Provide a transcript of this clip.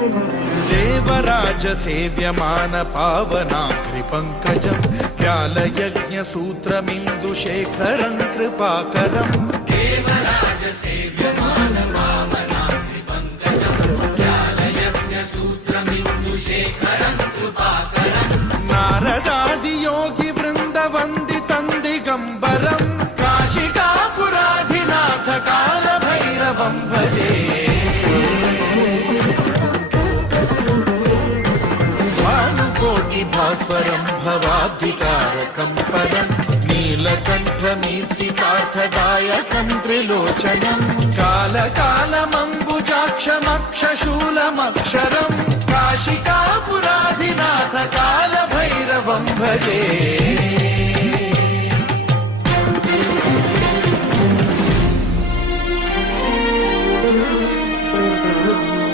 देवराज सेव्यमान पावनाग्रिपङ्कजम् व्यालयज्ञसूत्रमिन्दुशेखरं कृपाकरम् देवराज सेव्यमान पावनाग्रिपङ्कजम् व्यालयज्ञसूत्रमिन्दुशेखरं कृपाकरम् नारदादियोगि वृन्दवन्दितं दिगम्बरम् काशिकापुराधिनाथ कालभैरवं भजे भास्वरं भवाब्धिकारकं परं नीलकण्ठमीप्सितार्थदायकं त्रिलोचनं कालकालमम्बुजाक्षमक्षशूलमक्षरं काशिकापुराधिनाथ कालभैरवं भजे